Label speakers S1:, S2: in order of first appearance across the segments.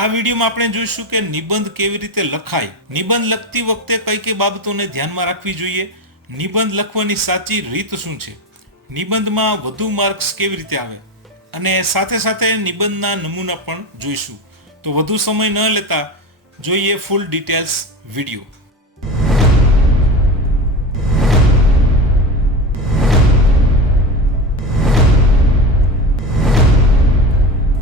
S1: આ વિડીયોમાં આપણે જોઈશું કે નિબંધ કેવી રીતે લખાય. નિબંધ લખતી વખતે કઈ કઈ બાબતોને ધ્યાનમાં રાખવી જોઈએ? નિબંધ લખવાની સાચી રીત શું છે? નિબંધમાં વધુ માર્ક્સ કેવી રીતે આવે? અને સાથે સાથે નિબંધના નમૂના પણ જોઈશું. તો વધુ સમય ન લેતા જોઈએ ફૂલ ડિટેલ્સ વીડિયો.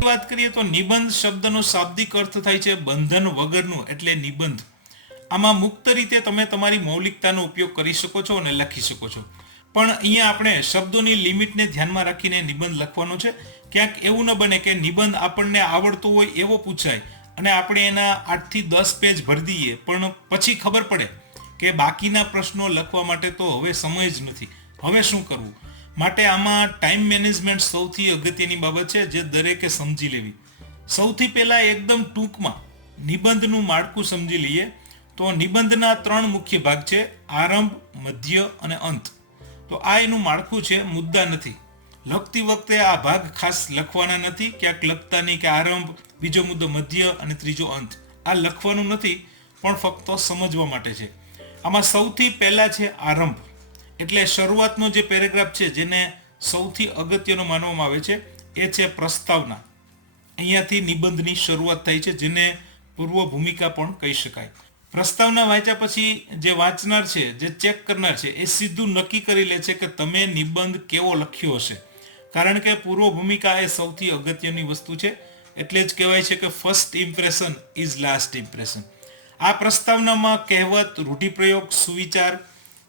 S1: વાત કરીએ તો નિબંધ શબ્દનો શાબ્દિક અર્થ થાય છે બંધન વગરનું એટલે નિબંધ. આમાં મુક્ત રીતે તમે તમારી મૌલિકતાનો ઉપયોગ કરી શકો છો અને લખી શકો છો. પણ અહીંયા આપણે શબ્દોની લિમિટને ધ્યાનમાં રાખીને નિબંધ લખવાનો છે. ક્યાંક એવું ન બને કે નિબંધ આપણને આવડતો હોય એવો પૂછાય અને આપણે એના આઠથી દસ પેજ ભરી દઈએ, પણ પછી ખબર પડે કે બાકીના પ્રશ્નો લખવા માટે તો હવે સમય જ નથી. હવે શું કરવું? માટે આમાં ટાઈમ મેનેજમેન્ટ સૌથી અગત્યની બાબત છે જે દરેકે સમજી લેવી. સૌથી પહેલાં એકદમ ટૂંકમાં નિબંધનું માળખું સમજી લઈએ તો નિબંધના ત્રણ મુખ્ય ભાગ છે આરંભ, મધ્ય અને અંત. તો આ એનું માળખું છે મુદ્દા નથી. લખતી વખતે આ ભાગ ખાસ લખવાના નથી. ક્યાંક લખતા નહીં કે આરંભ, બીજો મુદ્દો મધ્ય અને ત્રીજો અંત. આ લખવાનું નથી, પણ ફક્ત સમજવા માટે છે. આમાં સૌથી પહેલાં છે આરંભ. એટલે શરૂઆતનો જે પેરેગ્રાફ છે, જેને સૌથી અગત્યનો માનવામાં આવે છે, એ છે પ્રસ્તાવના. અહીંયાથી નિબંધની શરૂઆત થાય છે, જેને પૂર્વ ભૂમિકા પણ કહી શકાય. પ્રસ્તાવના વાંચ્યા પછી જે વાંચનાર છે, જે ચેક કરનાર છે, એ સીધું નક્કી કરી લે છે કે તમે નિબંધ કેવો લખ્યો હશે. કારણ કે પૂર્વ ભૂમિકા એ સૌથી અગત્યની વસ્તુ છે, એટલે જ કહેવાય છે કે first impression is last impression આ પ્રસ્તાવનામાં કહેવત, રૂઢિપ્રયોગ, સુવિચાર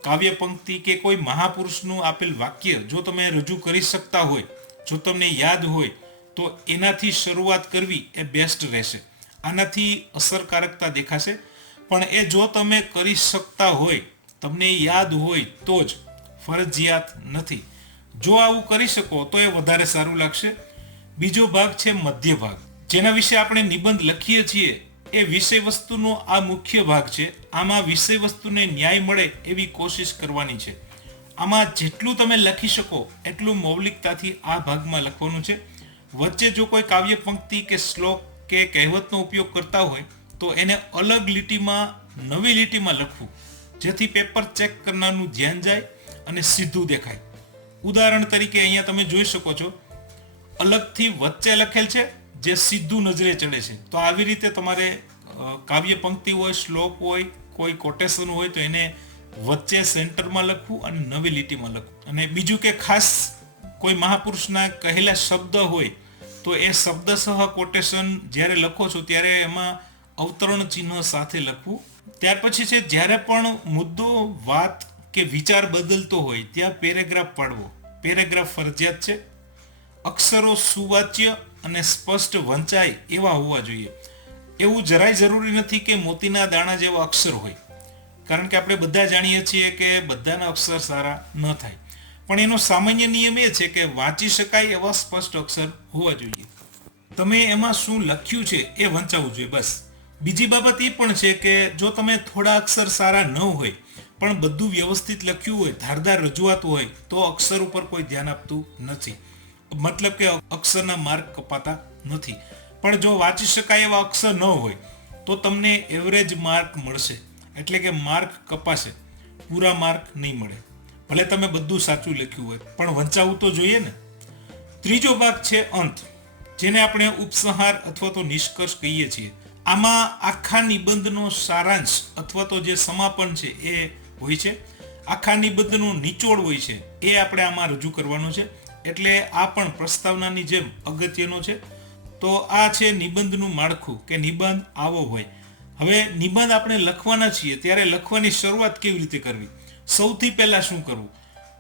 S1: કાવ્ય પંક્તિ કે કોઈ મહાપુરુષનું આપેલ વાક્ય જો તમે રજૂ કરી શકતા હોય, જો તમને યાદ હોય, તો એનાથી શરૂઆત કરવી એ બેસ્ટ રહેશે. આનાથી અસરકારકતા દેખાશે. પણ એ જો તમે કરી શકતા હોય, તમને યાદ હોય, તો જ ફરજિયાત નથી. જો આવું કરી શકો, તો એ વધારે સારું લાગશે. બીજો ભાગ છે મધ્ય ભાગ જેના વિશે આપણે નિબંધ લખીએ છીએ એ વિષય વસ્તુનો આ મુખ્ય ભાગ છે. આમાં વિષય વસ્તુને ન્યાય મળે એવી કોશિશ કરવાની છે. આમાં જેટલું તમે લખી શકો, એટલું મૌલિકતાથી આ ભાગમાં લખવાનું છે. વચ્ચે જો કોઈ કાવ્ય, પંક્તિ કે શ્લોક કે કહેવતનો ઉપયોગ કરતા હોય, તો એને અલગ લીટીમાં, નવી લીટીમાં લખવું. જેથી પેપર ચેક કરનારનું ધ્યાન જાય અને સીધું દેખાય. ઉદાહરણ તરીકે અહીંયા તમે જોઈ શકો છો. અલગથી વચ્ચે લખેલ છે જે સીધું નજરે ચડે છે. તો આવી રીતે તમારે કાવ્ય પંક્તિ હોય, શ્લોક હોય, કોઈ કોટેશન હોય, તો એને વચ્ચે સેન્ટરમાં લખવું અને નવી લીટીમાં લખવું. અને બીજું કે ખાસ કોઈ મહાપુરુષના કહેલા શબ્દ હોય, તો એ શબ્દસહ કોટેશન જ્યારે લખો છો, ત્યારે એમાં અવતરણ ચિહ્ન સાથે લખવું. ત્યાર પછી છે, જ્યારે પણ મુદ્દો, વાત કે વિચાર બદલતો હોય, ત્યાં પેરેગ્રાફ પાડવો. પેરેગ્રાફ ફરજિયાત છે. અક્ષરો સુવાચ્ય અને સ્પષ્ટ વંચાય એવા હોવા જોઈએ. એવું જરાય જરૂરી નથી કે મોતીના દાણા જેવા અક્ષર હોય. કારણ કે આપણે બધા જાણીએ છીએ કે બધાના અક્ષર સારા ન થાય. પણ એનો સામાન્ય નિયમ એ છે કે વાંચી શકાય એવા સ્પષ્ટ અક્ષર હોવા જોઈએ. તમે એમાં શું લખ્યું છે એ વંચાવવું જોઈએ બસ. બીજી બાબત એ પણ છે કે જો તમે થોડા અક્ષર સારા ન હોય, પણ બધું વ્યવસ્થિત લખ્યું હોય, ધારદાર રજૂઆત હોય, તો અક્ષર ઉપર કોઈ ધ્યાન આપતું નથી. મતલબ કે અક્ષરના માર્ક કપાતા નથી. પણ જો વાંચી શકાય એવા અક્ષર ન હોય, તો તમને એવરેજ માર્ક મળશે. એટલે કે માર્ક કપાશે. પૂરા માર્ક નહીં મળે. ભલે તમે બધું સાચું લખ્યું હોય, પણ વંચાવવું તો જોઈએ ને? ત્રીજો ભાગ છે અંત, જેને આપણે ઉપસંહાર અથવા તો નિષ્કર્ષ કહીએ છીએ. આમાં આખા નિબંધનો સારાંશ અથવા તો જે સમાપન છે એ હોય છે. આખા નિબંધનો નિચોડ હોય છે, એ આપણે આમાં રજૂ કરવાનું છે. એટલે આ પણ પ્રસ્તાવનાની જેમ અગત્યનો છે. તો આ છે નિબંધનું માળખું કે નિબંધ આવો હોય. હવે નિબંધ આપણે લખવાના છીએ, ત્યારે લખવાની શરૂઆત કેવી રીતે કરવી? સૌથી પહેલાં શું કરવું?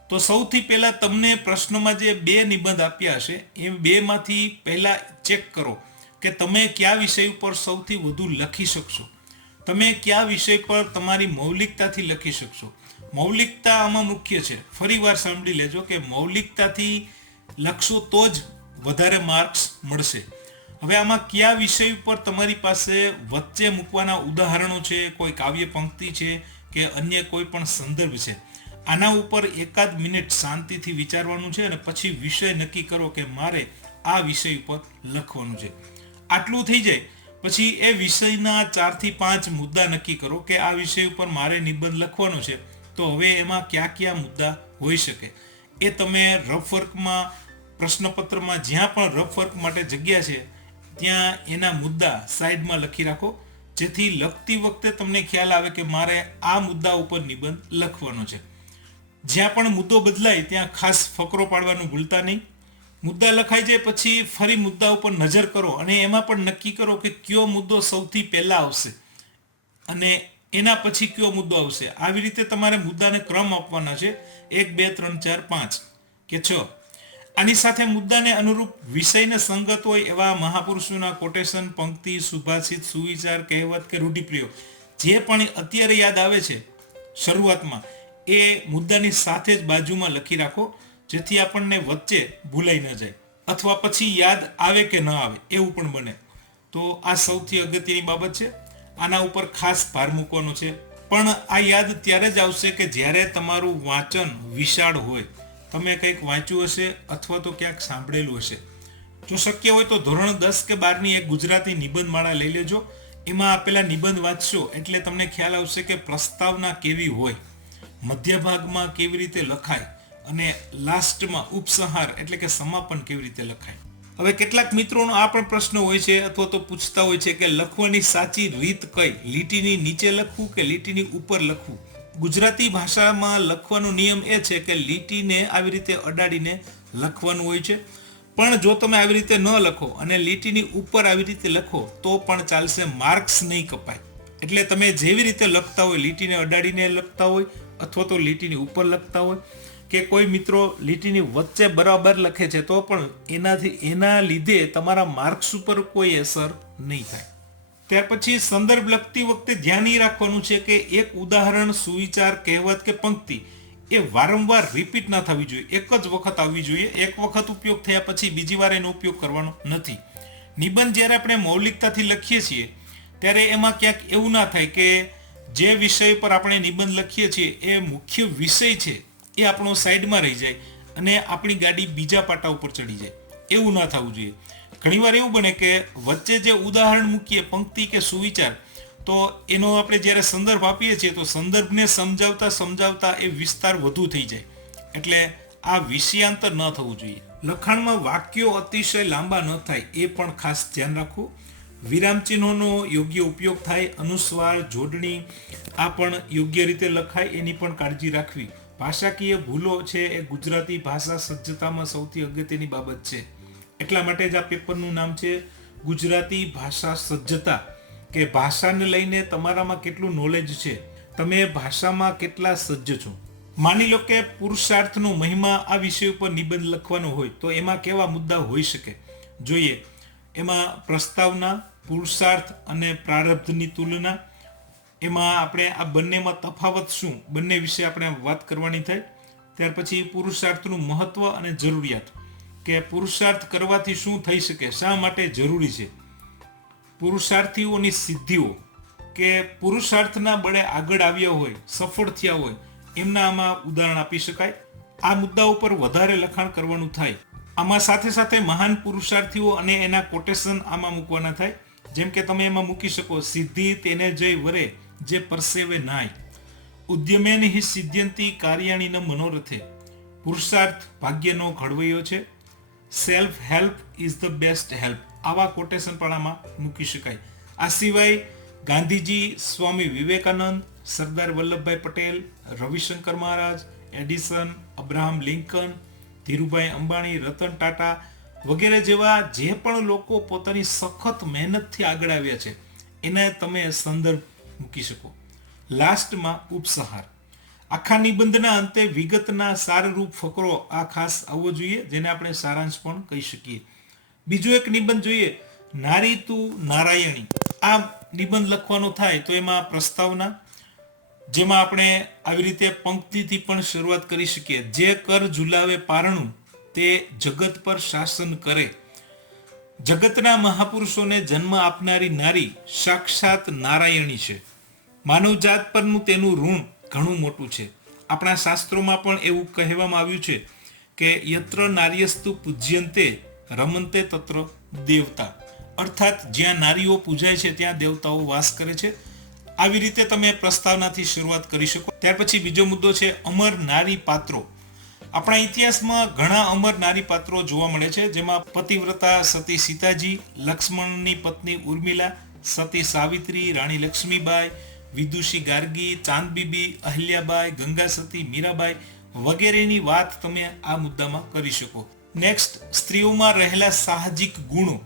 S1: તો સૌથી પહેલાં તમને પ્રશ્નમાં જે બે નિબંધ આપ્યા હશે, એ બેમાંથી પહેલાં ચેક કરો કે તમે કયા વિષય ઉપર સૌથી વધુ લખી શકશો. તમે કયા વિષય પર તમારી મૌલિકતાથી લખી શકશો. મૌલિકતા આમાં મુખ્ય છે. ફરીવાર સાંભળી લેજો કે મૌલિકતાથી લખશો તો જ વધારે માર્ક્સ મળશે. હવે આમાં કયા વિષય ઉપર તમારી પાસે વચ્ચે મૂકવાના ઉદાહરણો છે, કોઈ કાવ્ય પંક્તિ છે કે અન્ય કોઈ પણ સંદર્ભ છે? આના ઉપર એકાદ મિનિટ શાંતિથી વિચારવાનું છે અને પછી વિષય નક્કી કરો કે મારે આ વિષય ઉપર લખવાનું છે. આટલું થઈ જાય. પછી એ વિષયના ચારથી પાંચ મુદ્દા નક્કી કરો કે આ વિષય ઉપર મારે નિબંધ લખવાનો છે. તો હવે એમાં કયા કયા મુદ્દા હોઈ શકે? એ તમે રફ વર્કમાં પ્રશ્નપત્રમાં જ્યાં પણ રફ વર્ક માટે જગ્યા છે, ત્યાં એના મુદ્દા સાઈડમાં લખી રાખો. જેથી લખતી વખતે તમને ખ્યાલ આવે કે મારે આ મુદ્દા ઉપર નિબંધ લખવાનો છે. જ્યાં પણ મુદ્દો બદલાય, ત્યાં ખાસ ફકરો પાડવાનું ભૂલતા નહીં. મુદ્દા લખાઈ જાય પછી ફરી મુદ્દા ઉપર નજર કરો અને એમાં પણ નક્કી કરો કે કયો મુદ્દો સૌથી પહેલા આવશે. અને એના પછી કયો મુદ્દો આવશે? આવી રીતે તમારે મુદ્દાને ક્રમ આપવાના છે. એક, બે, ત્રણ, ચાર, પાંચ કે છ. આની સાથે મુદ્દાને અનુરૂપ વિષયને સંગત હોય એવા મહાપુરુષોના કોટેશન પંક્તિ, સુભાષિત, સુવિચાર, કહેવત કે રૂઢિપ્રિયો, જે પણ અત્યારે યાદ આવે છે શરૂઆતમાં, એ મુદ્દાની સાથે જ બાજુમાં લખી રાખો, જેથી આપણને વચ્ચે ભૂલાઈ ન જાય. અથવા પછી યાદ આવે કે ન આવે, એવું પણ બને. તો આ સૌથી અગત્યની બાબત છે. આના ઉપર ખાસ ભાર મૂકવાનો છે. પણ આ યાદ ત્યારે જ આવશે કે જ્યારે તમારું વાંચન વિશાળ હોય, તમે કંઈક વાંચ્યું હશે અથવા તો ક્યાંક સાંભળેલું હશે. જો શક્ય હોય તો ધોરણ દસ કે બારની એક ગુજરાતી નિબંધ માળા લઈ લેજો. એમાં આપેલા નિબંધ વાંચશો એટલે તમને ખ્યાલ આવશે કે પ્રસ્તાવના કેવી હોય મધ્ય ભાગમાં કેવી રીતે લખાય અને લાસ્ટમાં ઉપસંહાર એટલે કે સમાપન કેવી રીતે લખાય. હવે કેટલાક મિત્રોનો આ પણ પ્રશ્ન હોય છે અથવા તો પૂછતા હોય છે કે લખવાની સાચી રીત કઈ? લીટીની નીચે લખવું કે લીટીની ઉપર લખવું? ગુજરાતી ભાષામાં લખવાનો નિયમ એ છે કે લીટીને આવી રીતે અડાડીને લખવાનું હોય છે. પણ જો તમે આવી રીતે ન લખો અને લીટીની ઉપર આવી રીતે લખો, તો પણ ચાલશે માર્ક્સ નહીં કપાય. એટલે તમે જેવી રીતે લખતા હોય, લીટીને અડાડીને લખતા હોય અથવા તો લીટીની ઉપર લખતા હોય કે કોઈ મિત્રો લીટીની વચ્ચે બરાબર લખે છે, તો પણ એનાથી, એના લીધે તમારા માર્ક્સ ઉપર કોઈ અસર નહીં થાય. ત્યાર પછી સંદર્ભ લખતી વખતે ધ્યાન એ રાખવાનું છે કે એક ઉદાહરણ, સુવિચાર, કહેવત કે પંક્તિ એ વારંવાર રિપીટ ના થવી જોઈએ. એક જ વખત આવવી જોઈએ. એક વખત ઉપયોગ થયા પછી બીજી વાર એનો ઉપયોગ કરવાનો નથી. નિબંધ જ્યારે આપણે મૌલિકતાથી લખીએ છીએ, ત્યારે એમાં ક્યાંક એવું ના થાય કે જે વિષય પર આપણે નિબંધ લખીએ છીએ, એ મુખ્ય વિષય છે. એ આપણો સાઈડમાં રહી જાય અને આપણી ગાડી બીજા પાટા ઉપર ચડી જાય. એવું ના થવું જોઈએ. ઘણીવાર એવું બને કે વચ્ચે જે ઉદાહરણ મૂકીએ, પંક્તિ કે સુવિચાર, તો એનો આપણે જ્યારે સંદર્ભ આપીએ છીએ, તો સંદર્ભને સમજાવતા સમજાવતા એ વિસ્તાર વધુ થઈ જાય. એટલે આ વિષયાંતર ન થવું જોઈએ. લખાણમાં વાક્યો અતિશય લાંબા ન થાય, એ પણ ખાસ ધ્યાન રાખવું. વિરામચિહ્નોનો યોગ્ય ઉપયોગ થાય, અનુસ્વાર, જોડણી, આ પણ યોગ્ય રીતે લખાય, એની પણ કાળજી રાખવી. ભાષાકીય ભૂલો છે એ ગુજરાતી ભાષા સજ્જતામાં સૌથી અગત્યની બાબત છે. એટલા માટે જ આ પેપરનું નામ છે ગુજરાતી ભાષા સજ્જતા. કે ભાષાને લઈને તમારામાં કેટલું નોલેજ છે, તમે ભાષામાં કેટલા સજ્જ છો? માની લો કે પુરુષાર્થનો મહિમા આ વિષય ઉપર નિબંધ લખવાનો હોય, તો એમાં કેવા મુદ્દા હોઈ શકે? જોઈએ, એમાં પ્રસ્તાવના, પુરુષાર્થ અને પ્રારબ્ધની તુલના એમાં આપણે આ બંનેમાં તફાવત શું? બંને વિશે આપણે વાત કરવાની થાય. ત્યાર પછી પુરુષાર્થનું મહત્વ અને જરૂરિયાત. કે પુરુષાર્થ કરવાથી શું થઈ શકે? શા માટે જરૂરી છે? પુરુષાર્થીઓની સિદ્ધિઓ. કે પુરુષાર્થના બળે આગળ આવ્યા હોય, સફળ થયા હોય, એમના આમાં ઉદાહરણ આપી શકાય. આ મુદ્દા ઉપર વધારે લખાણ કરવાનું થાય. આમાં સાથે સાથે મહાન પુરુષાર્થીઓ અને એના કોટેશન આમાં મૂકવાના થાય. જેમ કે તમે એમાં મૂકી શકો, સિદ્ધિ તેને જય વરે જે પરસેવે નાય. ઉદ્યમેન સિદ્ધ્યંતી કાર્યાણીન મનોરથે પુરુષાર્થ ભાગ્યનો ઘડવૈયો છે. Self help is the best help આવા કોટેશન પણ આમાં મૂકી શકાય. આ સિવાય Gandhiji, Swami Vivekananda, Sardar Vallabhbhai Patel, Ravishankar Maharaj, Edison, Abraham Lincoln, Dhirubhai Ambani, Ratan Tata વગેરે જેવા જે પણ લોકો પોતાની સખત મહેનતથી આગળ આવ્યા છે. એને તમે સંદર્ભ મૂકી શકો. લાસ્ટમાં ઉપસંહાર. આખા નિબંધના અંતે વિગતના સારરૂપ ફકરો આ ખાસ આવવો જોઈએ, જેને આપણે સારાંશ પણ કહી શકીએ. બીજો એક નિબંધ જોઈએ, નારી તું નારાયણી. આ નિબંધ લખવાનો થાય તો એમાં પ્રસ્તાવના, જેમાં આપણે આવી રીતે પંક્તિથી પણ શરૂઆત કરી શકીએ. જે કર ઝુલાવે પારણું, તે જગત પર શાસન કરે. જગતના મહાપુરુષોને જન્મ આપનારી નારી સાક્ષાત નારાયણી છે. માનવજાત પરનું તેનું ઋણ ઘણું મોટું છે. આપણા શાસ્ત્રોમાં પણ એવું કહેવામાં આવ્યું છે કે યત્ર નાર્યસ્તુ પૂજ્યંતે રમંતે તત્ર દેવતા. અર્થાત જ્યાં નારીઓ પૂજાય છે ત્યાં દેવતાઓ વાસ કરે છે. આવી રીતે તમે પ્રસ્તાવનાથી શરૂઆત કરી શકો. ત્યાર પછી બીજો મુદ્દો છે, અમર નારી પાત્રો. આપણા ઇતિહાસમાં ઘણા અમર નારી પાત્રો જોવા મળે છે, જેમાં પતિવ્રતા સતી સીતાજી, લક્ષ્મણની પત્ની ઉર્મિલા, સતી સાવિત્રી, રાણી લક્ષ્મીબાઈ, વિદુષી ગાર્ગી, ચાંદબીબી, અહલ્યાબાઈ, ગંગા સતી, મીરાબાઈ વગેરેની વાત તમે આ મુદ્દામાં કરી શકો. નેક્સ્ટ સ્ત્રીઓમાં રહેલા સાહજિક ગુણો.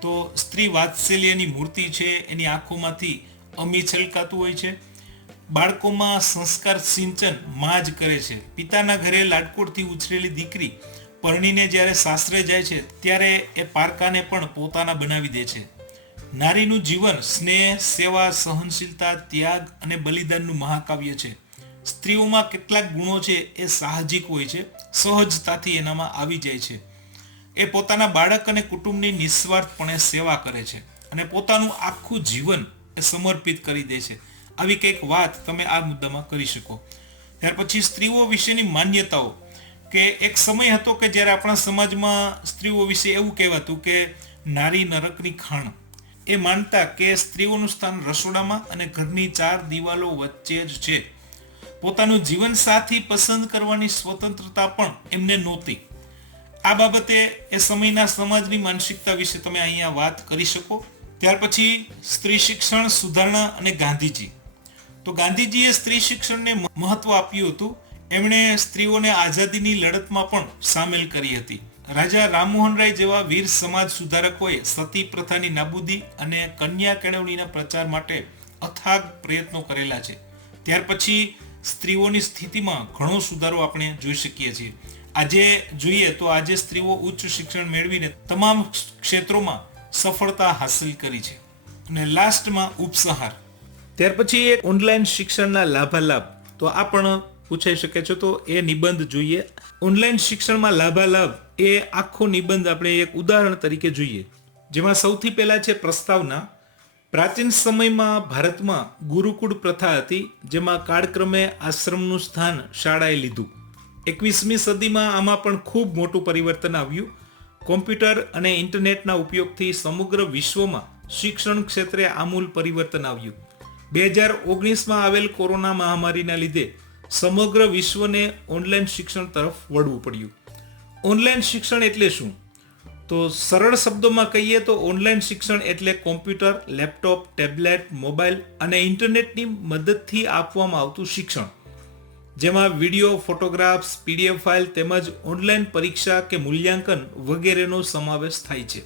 S1: તો સ્ત્રી વાત્સલ્યની મૂર્તિ છે, એની આંખોમાંથી અમી છલકાતું હોય છે. બાળકોમાં સંસ્કાર સિંચનમાં જ કરે છે. પિતાના ઘરે લાડકોડથી ઉછરેલી દીકરી પરણીને જ્યારે સાસરે જાય છે, ત્યારે એ પારકાને પણ પોતાના બનાવી દે છે. નારીનું જીવન સ્નેહ, સેવા, સહનશીલતા, ત્યાગ અને બલિદાનનું મહાકાવ્ય છે. સ્ત્રીઓમાં કેટલાક ગુણો છે એ સાહજિક હોય છે, સહજતાથી એનામાં આવી જાય છે. એ પોતાના બાળક અને કુટુંબની નિસ્વાર્થપણે સેવા કરે છે અને પોતાનું આખું જીવન એ સમર્પિત કરી દે છે. આવી કંઈક વાત તમે આ મુદ્દામાં કરી શકો. ત્યાર પછી સ્ત્રીઓ વિશેની માન્યતાઓ. કે એક સમય હતો કે જ્યારે આપણા સમાજમાં સ્ત્રીઓ વિશે એવું કહેવાતું કે નારી નરકની ખાણ. એ માનતા કે સ્ત્રીઓનું સ્થાન રસોડામાં અને ઘરની ચાર દિવાલો વચ્ચે જ છે. પોતાનું જીવન સાથી પસંદ કરવાની સ્વતંત્રતા પણ એમને નહોતી. આ બાબતે એ સમયના સમાજની માનસિકતા વિશે તમે અહીંયા વાત કરી શકો. ત્યાર પછી સ્ત્રી શિક્ષણ સુધારણા અને ગાંધીજી. તો ગાંધીજીએ સ્ત્રી શિક્ષણને મહત્વ આપ્યું હતું. એમણે સ્ત્રીઓને આઝાદીની લડતમાં પણ સામેલ કરી હતી. રાજા રામમોહન રાય જેવા વીર સમાજ સુધારકોએ સતી પ્રથાની નાબૂદી અને કન્યા કેળવણીના પ્રચાર માટે અથાગ પ્રયત્નો કરેલા છે. ત્યાર પછી સ્ત્રીઓની સ્થિતિમાં ઘણો સુધારો આપણે જોઈ શકીએ છીએ. આજે જોઈએ તો આજે સ્ત્રીઓ ઉચ્ચ શિક્ષણ મેળવીને તમામ ક્ષેત્રોમાં સફળતા હાંસલ કરી છે. અને લાસ્ટમાં ઉપસહાર. ત્યાર પછી એક ઓનલાઈન શિક્ષણના લાભાલાભ. તો આ પણ પૂછાઈ શકે છે, તો એ નિબંધ જોઈએ. ઓનલાઈન શિક્ષણમાં લાભાલાભ એ આખો નિબંધ આપણે એક ઉદાહરણ તરીકે જોઈએ. જેમાં સૌથી પહેલા છે પ્રસ્તાવના. પ્રાચીન સમયમાં ભારતમાં ગુરુકુળ પ્રથા હતી, જેમાં કાળક્રમે આશ્રમનું સ્થાન શાળાએ લીધું. એકવીસમી સદીમાં આમાં પણ ખૂબ મોટું પરિવર્તન આવ્યું. કોમ્પ્યુટર અને ઇન્ટરનેટના ઉપયોગથી સમગ્ર વિશ્વમાં શિક્ષણ ક્ષેત્રે આમૂલ પરિવર્તન આવ્યું. બે હજાર ઓગણીસમાં આવેલ કોરોના મહામારીના લીધે સમગ્ર વિશ્વને ઓનલાઈન શિક્ષણ તરફ વળવું પડ્યું. ઓનલાઈન શિક્ષણ એટલે શું? તો સરળ શબ્દોમાં કહીએ તો ઓનલાઈન શિક્ષણ એટલે કોમ્પ્યુટર, લેપટોપ, ટેબ્લેટ, મોબાઈલ અને ઇન્ટરનેટની મદદથી આપવામાં આવતું શિક્ષણ. જેમાં વીડિયો, ફોટોગ્રાફ્સ, પીડીએફ ફાઇલ તેમજ ઓનલાઈન પરીક્ષા કે મૂલ્યાંકન વગેરેનો સમાવેશ થાય છે.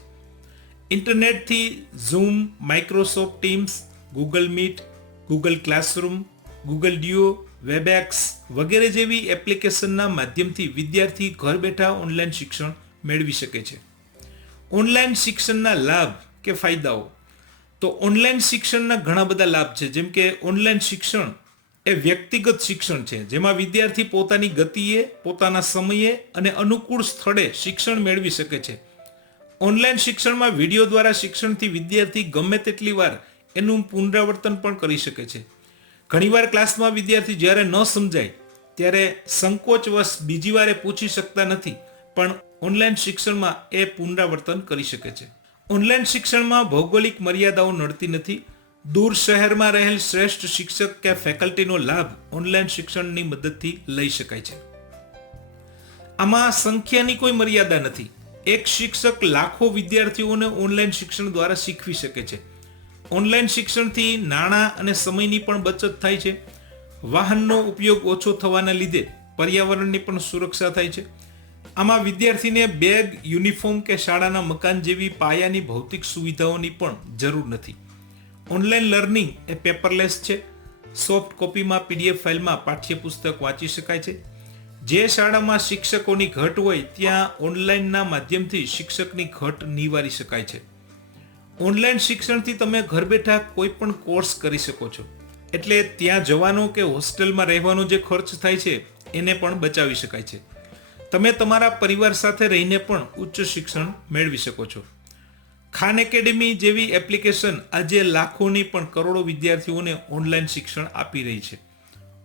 S1: ઇન્ટરનેટથી Zoom, Microsoft Teams, Google Meet Google classroom Google Duo WebEx વગેરે જેવી એપ્લિકેશનના માધ્યમથી વિદ્યાર્થી ઘર બેઠા ઓનલાઈન શિક્ષણ મેળવી શકે છે. ઓનલાઈન શિક્ષણના લાભ કે ફાયદાઓ. તો ઓનલાઈન શિક્ષણના ઘણા બધા લાભ છે. જેમ કે ઓનલાઈન શિક્ષણ એ વ્યક્તિગત શિક્ષણ છે. જેમાં વિદ્યાર્થી પોતાની ગતિએ, પોતાના સમયે અને અનુકૂળ સ્થળે શિક્ષણ મેળવી શકે છે. ઓનલાઈન શિક્ષણમાં વીડિયો દ્વારા શિક્ષણથી વિદ્યાર્થી ગમે તેટલી વાર એનું પુનરાવર્તન પણ કરી શકે છે. ઘણીવાર ક્લાસમાં વિદ્યાર્થી જ્યારે ન સમજાય, ત્યારે સંકોચવશ બીજી વારે પૂછી શકતા નથી, પણ ઓનલાઈન શિક્ષણમાં એ પુનરાવર્તન કરી શકે છે. ઓનલાઈન શિક્ષણમાં ભૌગોલિક મર્યાદાઓ નડતી નથી. દૂર શહેરમાં રહેલ શ્રેષ્ઠ શિક્ષક કે ફેકલ્ટીનો લાભ ઓનલાઈન શિક્ષણની મદદથી લઈ શકાય છે. આમાં સંખ્યાની કોઈ મર્યાદા નથી. એક શિક્ષક લાખો વિદ્યાર્થીઓને ઓનલાઈન શિક્ષણ દ્વારા શીખવી શકે છે. ઓનલાઈન શિક્ષણથી નાણાં અને સમયની પણ બચત થાય છે. વાહનનો ઉપયોગ ઓછો થવાના લીધે પર્યાવરણની પણ સુરક્ષા થાય છે. આમાં વિદ્યાર્થીને બેગ, યુનિફોર્મ કે શાળાના મકાન જેવી પાયાની ભૌતિક સુવિધાઓની પણ જરૂર નથી. ઓનલાઈન લર્નિંગ એ પેપરલેસ છે. સોફ્ટ કોપીમાં પીડીએફ ફાઇલમાં પાઠ્યપુસ્તક વાંચી શકાય છે. જે શાળામાં શિક્ષકોની ઘટ હોય, ત્યાં ઓનલાઈનના માધ્યમથી શિક્ષકની ઘટ નિવારી શકાય છે. ઓનલાઈન શિક્ષણથી તમે ઘર બેઠા કોઈ પણ કોર્સ કરી શકો છો. એટલે ત્યાં જવાનો કે હોસ્ટેલમાં રહેવાનો જે ખર્ચ થાય છે, એને પણ બચાવી શકાય છે. તમે તમારા પરિવાર સાથે રહીને પણ ઉચ્ચ શિક્ષણ મેળવી શકો છો. ખાન એકેડેમી જેવી એપ્લિકેશન આજે લાખોની પણ કરોડો વિદ્યાર્થીઓને ઓનલાઈન શિક્ષણ આપી રહી છે.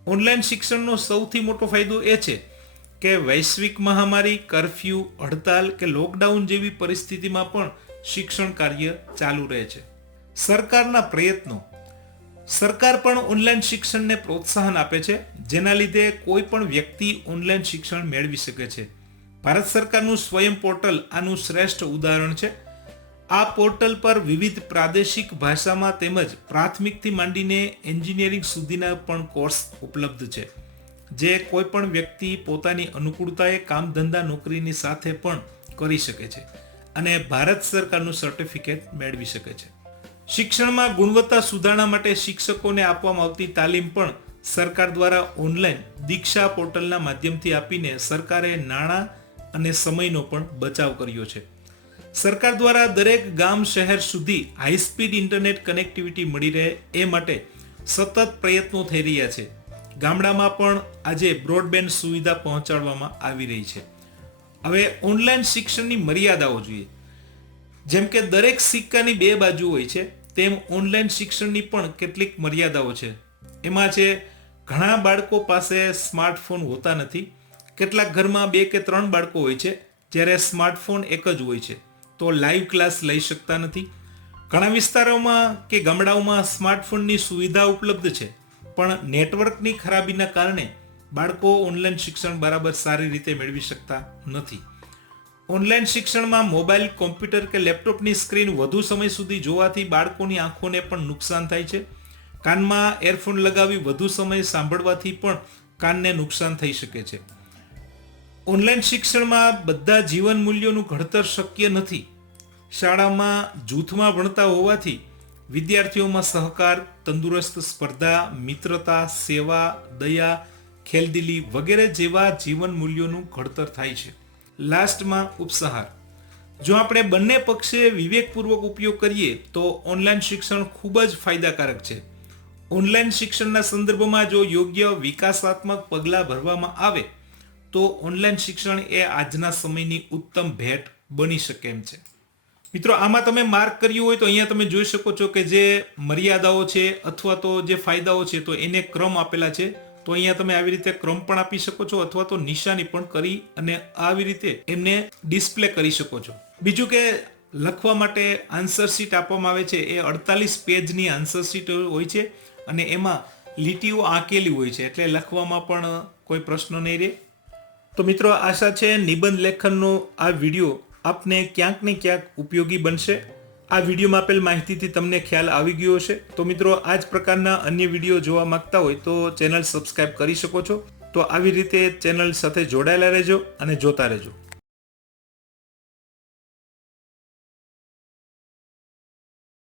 S1: ઓનલાઈન શિક્ષણનો સૌથી મોટો ફાયદો એ છે કે વૈશ્વિક મહામારી, કરફ્યુ, હડતાલ કે લોકડાઉન જેવી પરિસ્થિતિમાં પણ શિક્ષણ કાર્ય ચાલુ રહે છે. સરકારના પ્રયત્નો. સરકાર પણ ઓનલાઈન શિક્ષણને પ્રોત્સાહન આપે છે, જેના લીધે કોઈ પણ વ્યક્તિ ઓનલાઈન શિક્ષણ મેળવી શકે છે. ભારત સરકારનું સ્વયં પોર્ટલ આનું શ્રેષ્ઠ ઉદાહરણ છે. આ પોર્ટલ પર વિવિધ પ્રાદેશિક ભાષામાં તેમજ પ્રાથમિકથી માંડીને એન્જિનિયરિંગ સુધીના પણ કોર્સ ઉપલબ્ધ છે. જે કોઈ પણ વ્યક્તિ પોતાની અનુકૂળતાએ કામ ધંધા નોકરીની સાથે પણ કરી શકે છે. અને ભારત સરકારનું સર્ટિફિકેટ મેળવી શકે છે. શિક્ષણમાં ગુણવત્તા સુધારણા માટે શિક્ષકોને આપવામાં આવતી તાલીમ પણ સરકાર દ્વારા ઓનલાઈન દીક્ષા પોર્ટલના માધ્યમથી આપીને સરકારે નાણાં અને સમયનો પણ બચાવ કર્યો છે. સરકાર દ્વારા દરેક ગામ શહેર સુધી હાઈ સ્પીડ ઇન્ટરનેટ કનેક્ટિવિટી મળી રહે એ માટે સતત પ્રયત્નો થઈ રહ્યા છે. ગામડામાં પણ આજે બ્રોડબેન્ડ સુવિધા પહોંચાડવામાં આવી રહી છે. હવે ઓનલાઈન શિક્ષણની મર્યાદાઓ જોઈએ. જેમ કે દરેક સિક્કાની બે બાજુ હોય છે, તેમ ઓનલાઈન શિક્ષણની પણ કેટલીક મર્યાદાઓ છે. એમાં છે, ઘણા બાળકો પાસે સ્માર્ટફોન હોતા નથી. કેટલાક ઘરમાં બે કે ત્રણ બાળકો હોય છે, જ્યારે સ્માર્ટફોન એક જ હોય છે. તો લાઈવ ક્લાસ લઈ શકતા નથી. ઘણા વિસ્તારોમાં કે ગામડાઓમાં સ્માર્ટફોનની સુવિધા ઉપલબ્ધ છે. પણ નેટવર્કની ખરાબીના કારણે બાળકો ઓનલાઈન શિક્ષણ બરાબર સારી રીતે મેળવી શકતા નથી. ઓનલાઈન શિક્ષણમાં મોબાઈલ કોમ્પ્યુટર કે લેપટોપની સ્ક્રીન વધુ સમય સુધી જોવાથી બાળકોની આંખોને પણ નુકસાન થાય છે. કાનમાં એરફોન લગાવી વધુ સમય સાંભળવાથી પણ કાનને નુકસાન થઈ શકે છે. ઓનલાઈન શિક્ષણમાં બધા જીવન મૂલ્યોનું ઘડતર શક્ય નથી. શાળામાં જૂથમાં ભણતા હોવાથી વિદ્યાર્થીઓમાં સહકાર, તંદુરસ્ત સ્પર્ધા, મિત્રતા, સેવા, દયા ખેલદિલી વગેરે જેવા જીવન મૂલ્યોનું ઘડતર થાય છે. લાસ્ટમાં ઉપસહાર. જો આપણે બંને પક્ષે વિવેકપૂર્વક ઉપયોગ કરીએ, તો ઓનલાઈન શિક્ષણ ખૂબ જ ફાયદાકારક છે. ઓનલાઈન શિક્ષણના સંદર્ભમાં જો યોગ્ય વિકાસાત્મક પગલાં ભરવામાં આવે, તો ઓનલાઈન શિક્ષણ એ આજના સમયની ઉત્તમ ભેટ બની શકે એમ છે. મિત્રો, આમાં તમે માર્ક કર્યું હોય તો અહીંયા તમે જોઈ શકો છો કે જે મર્યાદાઓ છે અથવા તો જે ફાયદાઓ છે તો એને ક્રમ આપેલા છે. તો અહીંયા તમે આવી રીતે ક્રમ પણ આપી શકો છો અથવા તો નિશાની પણ કરી અને આવી રીતે એમને ડિસ્પ્લે કરી શકો છો. બીજું કે લખવા માટે આન્સર શીટ આપવામાં આવે છે. એ અડતાલીસ પેજની આન્સર શીટ હોય છે અને એમાં લીટીઓ આંકેલી હોય છે. એટલે લખવામાં પણ કોઈ પ્રશ્ન નહીં રહે. તો મિત્રો આશા છે નિબંધ લેખનનો આ વીડિયો આપને ક્યાંક ને ક્યાંક ઉપયોગી બનશે. આ વિડીયોમાં આપેલ માહિતીથી તમને ખ્યાલ આવી ગયો હશે. તો મિત્રો આ જ પ્રકારના અન્ય વીડિયો જોવા માંગતા હોય તો ચેનલ સબસ્ક્રાઇબ કરી શકો છો. તો આવી રીતે ચેનલ સાથે જોડાયેલા રહેજો અને જોતા રહેજો.